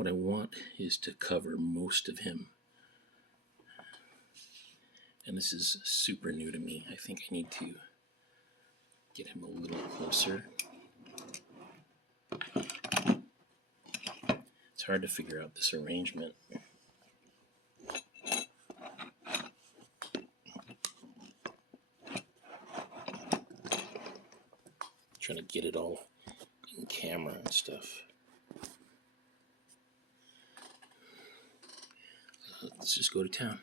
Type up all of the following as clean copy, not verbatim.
what I want is to cover most of him. And this is super new to me. I think I need to get him a little closer. It's hard to figure out this arrangement. Trying to get it all in camera and stuff. Let's just go to town.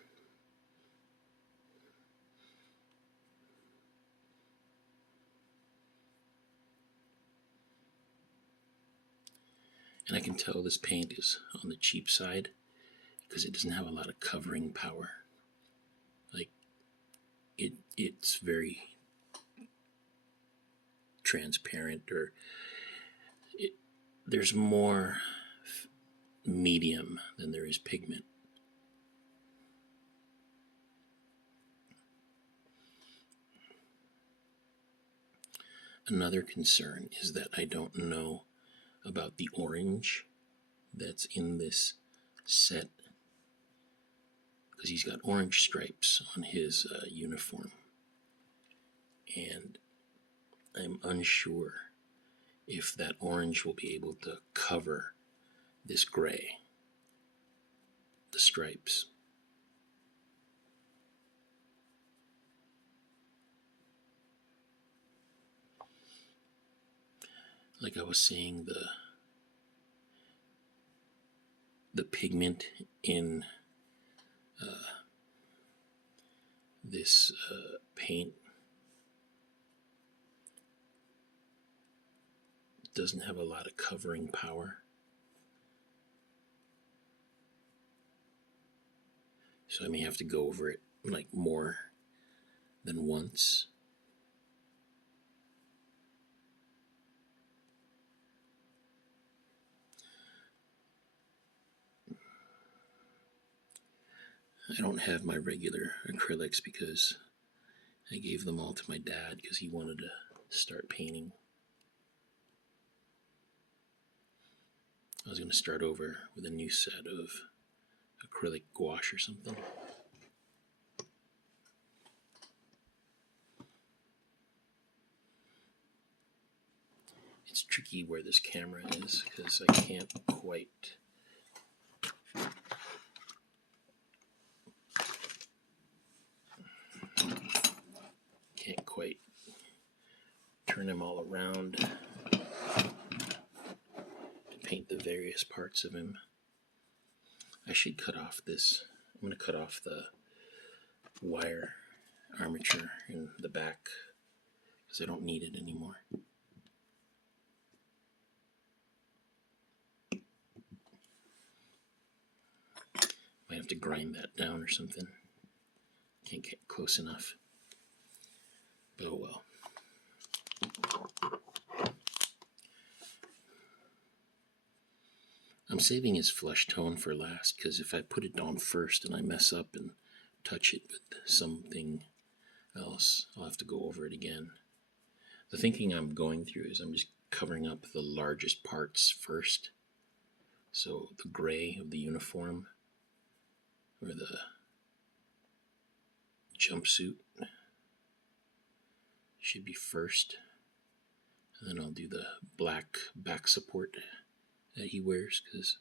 And I can tell this paint is on the cheap side because it doesn't have a lot of covering power. Like, it's very transparent, or there's more medium than there is pigment. Another concern is that I don't know about the orange that's in this set, because he's got orange stripes on his uniform, and I'm unsure if that orange will be able to cover this gray, the stripes. Like I was saying, the pigment in this paint doesn't have a lot of covering power. So I may have to go over it like more than once. I don't have my regular acrylics because I gave them all to my dad because he wanted to start painting. I was going to start over with a new set of acrylic gouache or something. It's tricky where this camera is because I can't quite turn them all around to paint the various parts of him. I should cut off this. I'm going to cut off the wire armature in the back because I don't need it anymore. Might have to grind that down or something. Can't get close enough. But oh well. I'm saving his flesh tone for last because if I put it on first and I mess up and touch it with something else, I'll have to go over it again. The thinking I'm going through is I'm just covering up the largest parts first. So the gray of the uniform or the jumpsuit should be first. And then I'll do the black back support that he wears because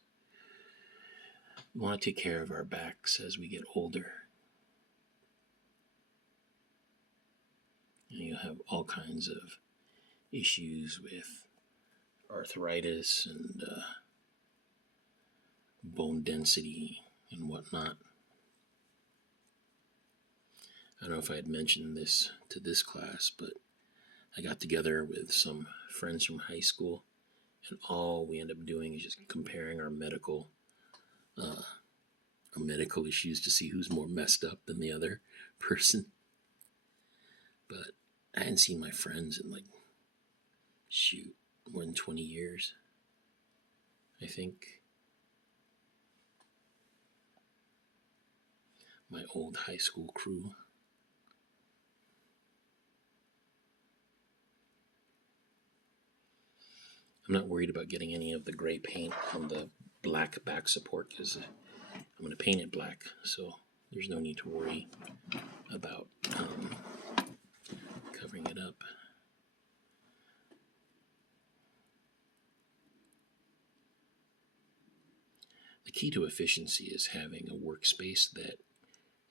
we want to take care of our backs as we get older. And you'll have all kinds of issues with arthritis and bone density and whatnot. I don't know if I had mentioned this to this class, but I got together with some friends from high school, and all we end up doing is just comparing our medical issues to see who's more messed up than the other person. But I hadn't seen my friends in more than 20 years, I think. My old high school crew. I'm not worried about getting any of the gray paint on the black back support because I'm going to paint it black, so there's no need to worry about covering it up. The key to efficiency is having a workspace that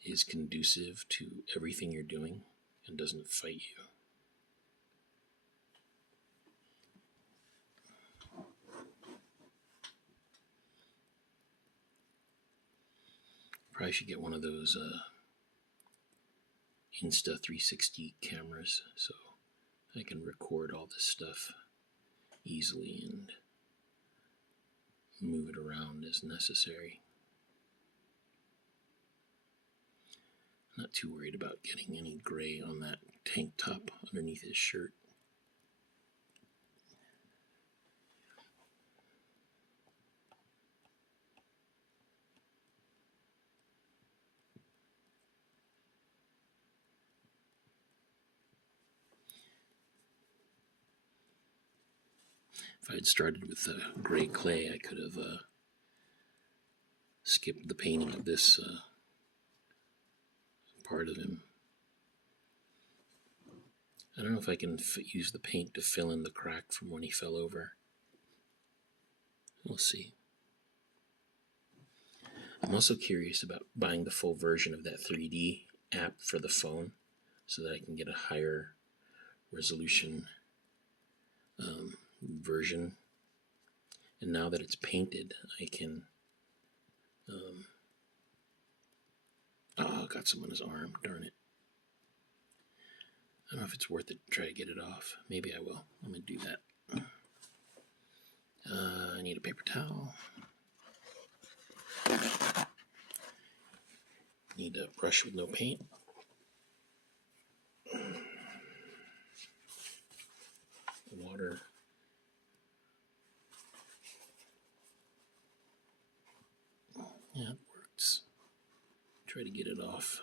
is conducive to everything you're doing and doesn't fight you. Probably should get one of those Insta360 cameras so I can record all this stuff easily and move it around as necessary. Not too worried about getting any gray on that tank top underneath his shirt. If I had started with gray clay, I could have skipped the painting of this part of him. I don't know if I can use the paint to fill in the crack from when he fell over. We'll see. I'm also curious about buying the full version of that 3D app for the phone so that I can get a higher resolution version. And now that it's painted, I can got some on his arm, darn it. I don't know if it's worth it to try to get it off. Maybe I will. I'm going to do that. I need a paper towel. Need a brush with no paint. Water. Yeah, it works. Try to get it off.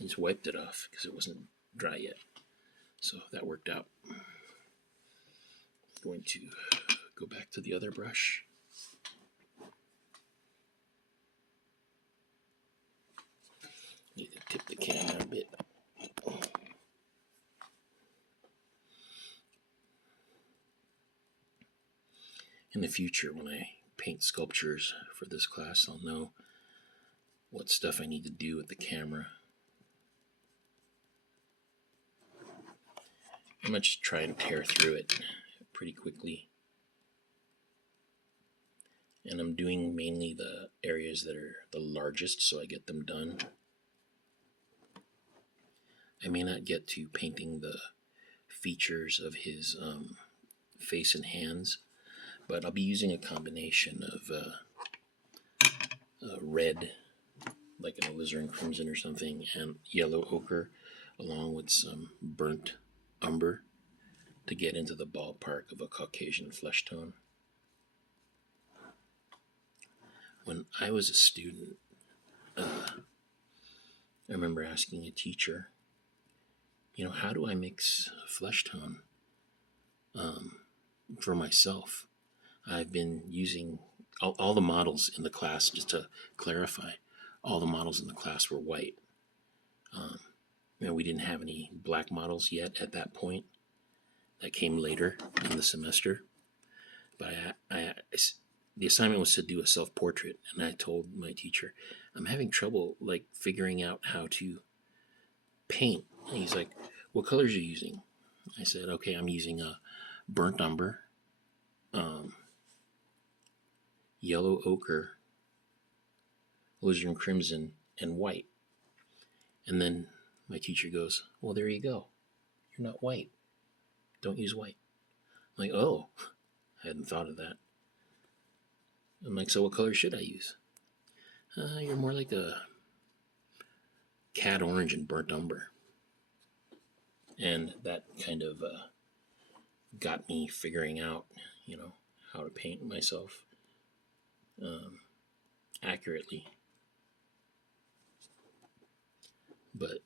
Just wiped it off because it wasn't dry yet. So that worked out. I'm going to go back to the other brush. Need to tip the can out a bit. In the future, when I paint sculptures for this class, I'll know what stuff I need to do with the camera. I'm going to just try and tear through it pretty quickly. And I'm doing mainly the areas that are the largest so I get them done. I may not get to painting the features of his face and hands, but I'll be using a combination of red, like an alizarin crimson or something, and yellow ochre, along with some burnt umber to get into the ballpark of a Caucasian flesh tone. When I was a student, I remember asking a teacher, how do I mix flesh tone for myself? I've been using all the models in the class, just to clarify, all the models in the class were white. We didn't have any black models yet at that point. That came later in the semester. But the assignment was to do a self-portrait, and I told my teacher, I'm having trouble figuring out how to paint. And he's like, what colors are you using? I said, okay, I'm using a burnt umber, yellow ochre, alizarin crimson, and white. And then my teacher goes, well, there you go. You're not white. Don't use white. I'm like, oh, I hadn't thought of that. I'm like, so what color should I use? You're more like a cad orange and burnt umber. And that kind of got me figuring out, how to paint myself accurately. But,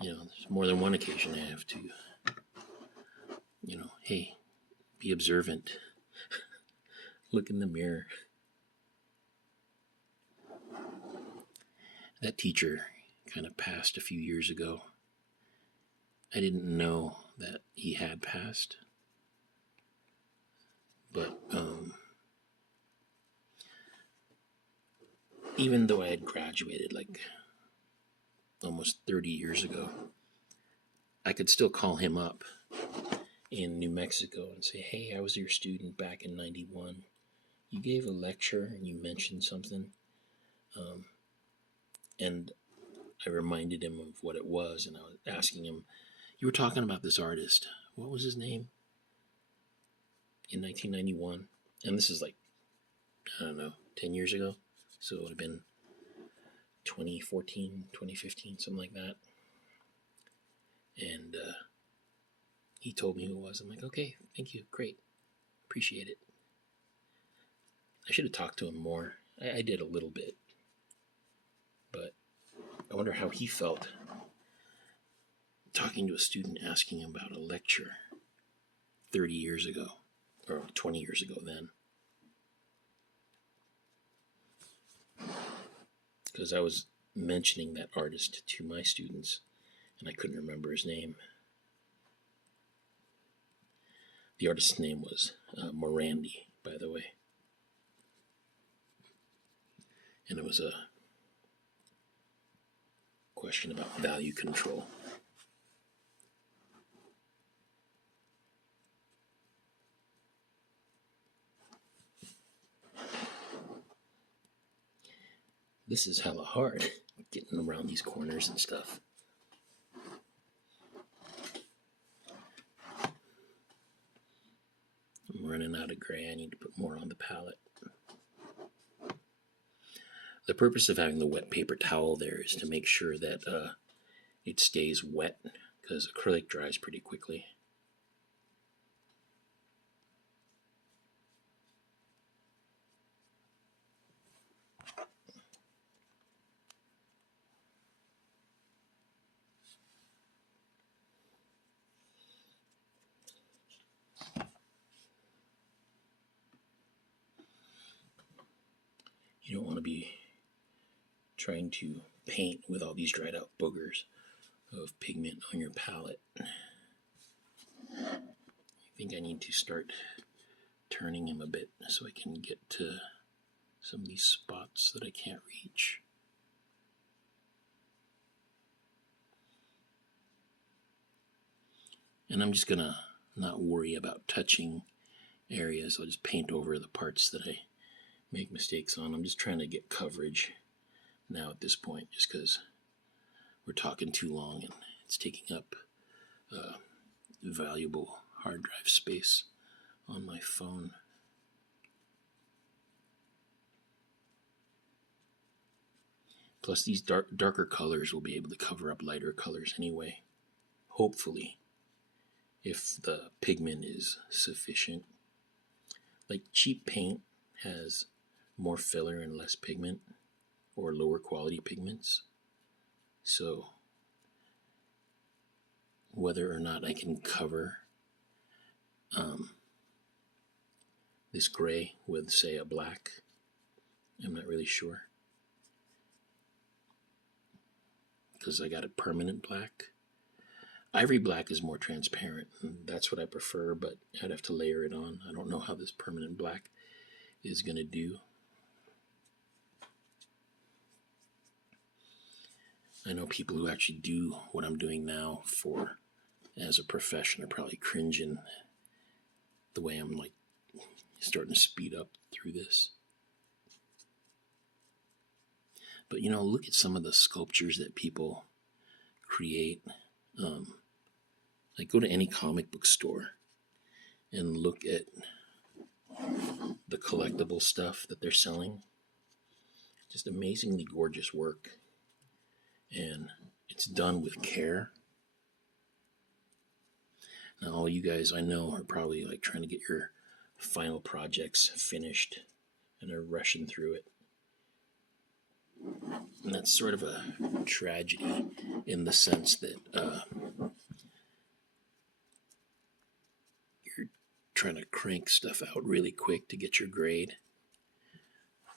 there's more than one occasion I have to, hey, Be observant. Look in the mirror. That teacher kind of passed a few years ago. I didn't know that he had passed. But even though I had graduated like almost 30 years ago, I could still call him up in New Mexico and say, hey, I was your student back in 91. You gave a lecture and you mentioned something. And I reminded him of what it was, and I was asking him, you were talking about this artist. What was his name? In 1991. And this is like, I don't know, 10 years ago. So it would have been 2014, 2015, something like that. And he told me who it was. I'm like, okay, thank you. Great. Appreciate it. I should have talked to him more. I did a little bit. But I wonder how he felt talking to a student asking him about a lecture 30 years ago, or 20 years ago then. Because I was mentioning that artist to my students, and I couldn't remember his name. The artist's name was Morandi, by the way. And it was a question about value control. This is hella hard, getting around these corners and stuff. I'm running out of gray. I need to put more on the palette. The purpose of having the wet paper towel there is to make sure that it stays wet, because acrylic dries pretty quickly. You don't want to be trying to paint with all these dried out boogers of pigment on your palette. I think I need to start turning him a bit so I can get to some of these spots that I can't reach. And I'm just gonna not worry about touching areas. I'll just paint over the parts that I make mistakes on. I'm just trying to get coverage now at this point, just because we're talking too long and it's taking up valuable hard drive space on my phone. Plus these darker colors will be able to cover up lighter colors anyway, hopefully, if the pigment is sufficient. Like cheap paint has more filler and less pigment, or lower quality pigments. So whether or not I can cover this gray with, say, a black, I'm not really sure, because I got a permanent black. Ivory black is more transparent, and that's what I prefer, but I'd have to layer it on. I don't know how this permanent black is going to do. I know people who actually do what I'm doing now for as a profession are probably cringing the way I'm like starting to speed up through this. But you know, look at some of the sculptures that people create. Like go to any comic book store and look at the collectible stuff that they're selling. Just amazingly gorgeous work. And it's done with care. Now all you guys I know are probably like trying to get your final projects finished and are rushing through it. And that's sort of a tragedy in the sense that you're trying to crank stuff out really quick to get your grade.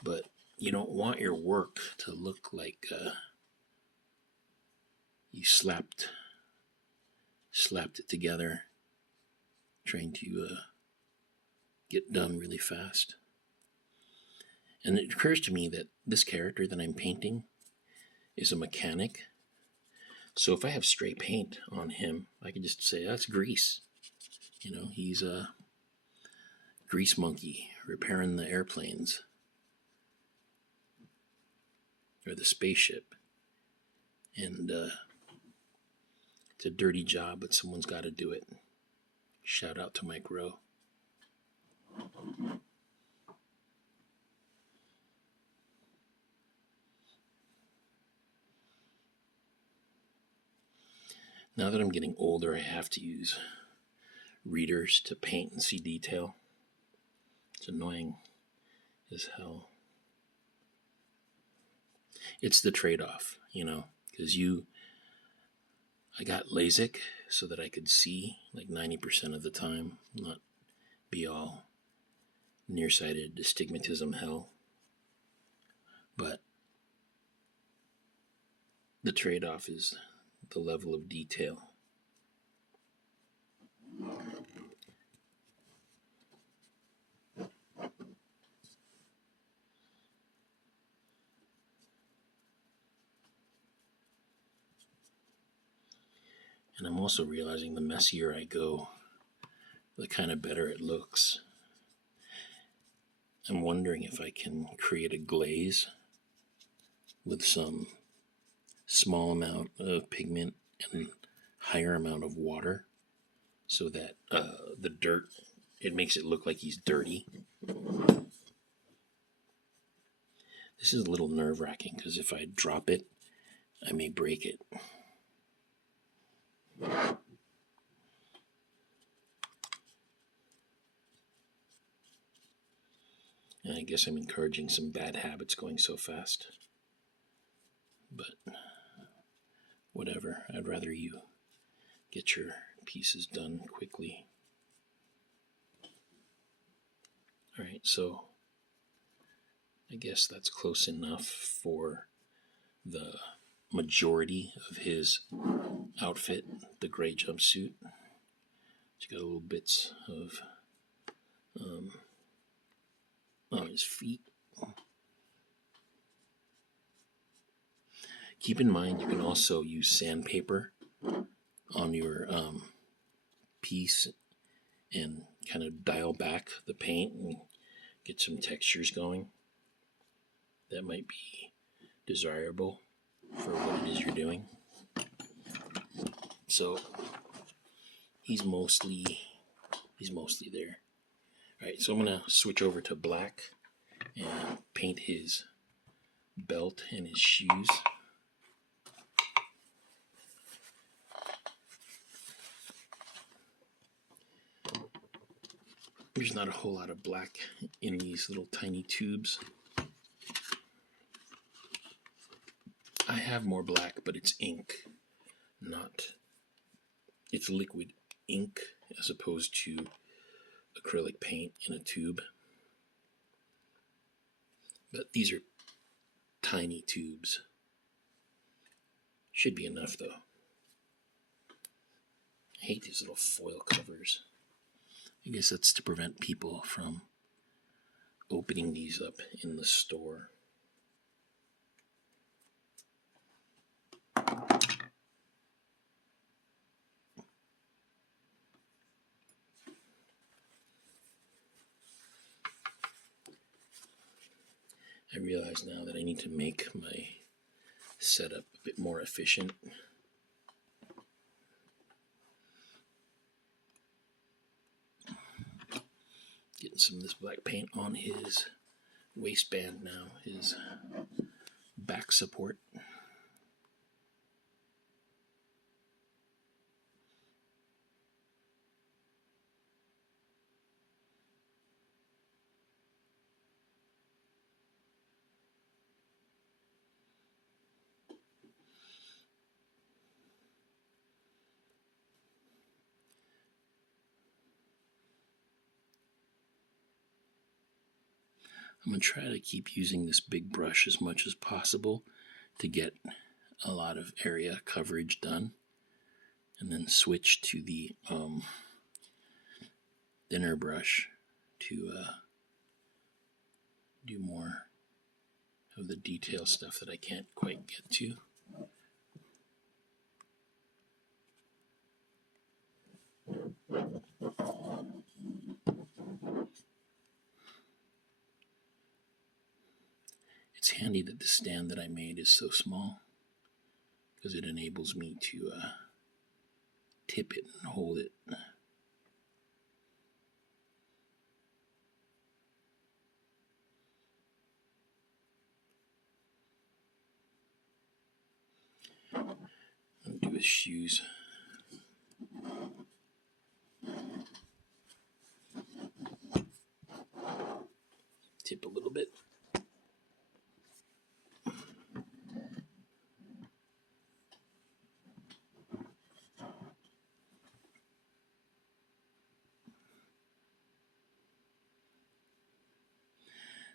But you don't want your work to look like you slapped it together, trying to get done really fast. And it occurs to me that this character that I'm painting is a mechanic. So if I have stray paint on him, I can just say, that's grease. You know, he's a grease monkey repairing the airplanes or the spaceship. And it's a dirty job, but someone's got to do it. Shout out to Mike Rowe. Now that I'm getting older, I have to use readers to paint and see detail. It's annoying as hell. It's the trade-off, you know, because I got LASIK so that I could see like 90% of the time, not be all nearsighted astigmatism hell. But the trade-off is the level of detail. And I'm also realizing the messier I go, the kind of better it looks. I'm wondering if I can create a glaze with some small amount of pigment and higher amount of water so that the dirt, it makes it look like he's dirty. This is a little nerve-wracking because if I drop it, I may break it. And I guess I'm encouraging some bad habits going so fast. But whatever, I'd rather you get your pieces done quickly. Alright, so I guess that's close enough for the majority of his outfit, the gray jumpsuit. He's got little bits of on his feet. Keep in mind you can also use sandpaper on your piece and kind of dial back the paint and get some textures going. That might be desirable for what it is you're doing. So he's mostly there. Alright, so I'm going to switch over to black and paint his belt and his shoes. There's not a whole lot of black in these little tiny tubes. I have more black, but it's ink, it's liquid ink as opposed to acrylic paint in a tube. But these are tiny tubes. Should be enough though. I hate these little foil covers. I guess that's to prevent people from opening these up in the store. I realize now that I need to make my setup a bit more efficient. Getting some of this black paint on his waistband now, his back support. I'm going to try to keep using this big brush as much as possible to get a lot of area coverage done, and then switch to the thinner brush to do more of the detail stuff that I can't quite get to. It's handy that the stand that I made is so small, because it enables me to tip it and hold it. I'll do his shoes. Tip a little bit.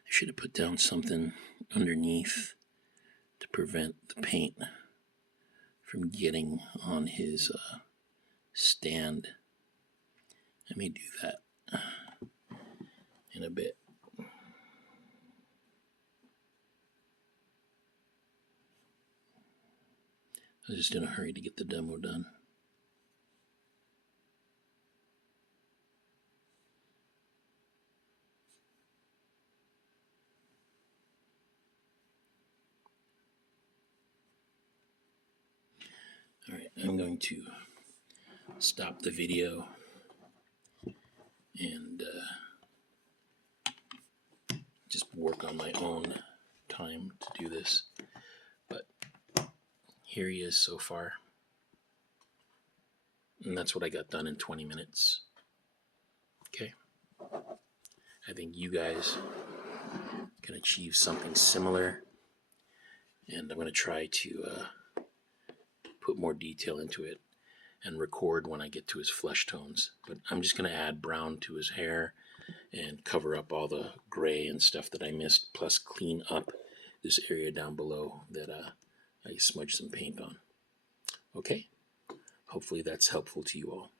I should have put down something underneath to prevent the paint from getting on his stand. I may do that in a bit. I was just in a hurry to get the demo done. All right, I'm going to stop the video and just work on my own time to do this. But here he is so far. And that's what I got done in 20 minutes. Okay. I think you guys can achieve something similar. And I'm going to try to put more detail into it and record when I get to his flesh tones. But I'm just going to add brown to his hair and cover up all the gray and stuff that I missed, plus clean up this area down below that I smudged some paint on. Okay? Hopefully that's helpful to you all.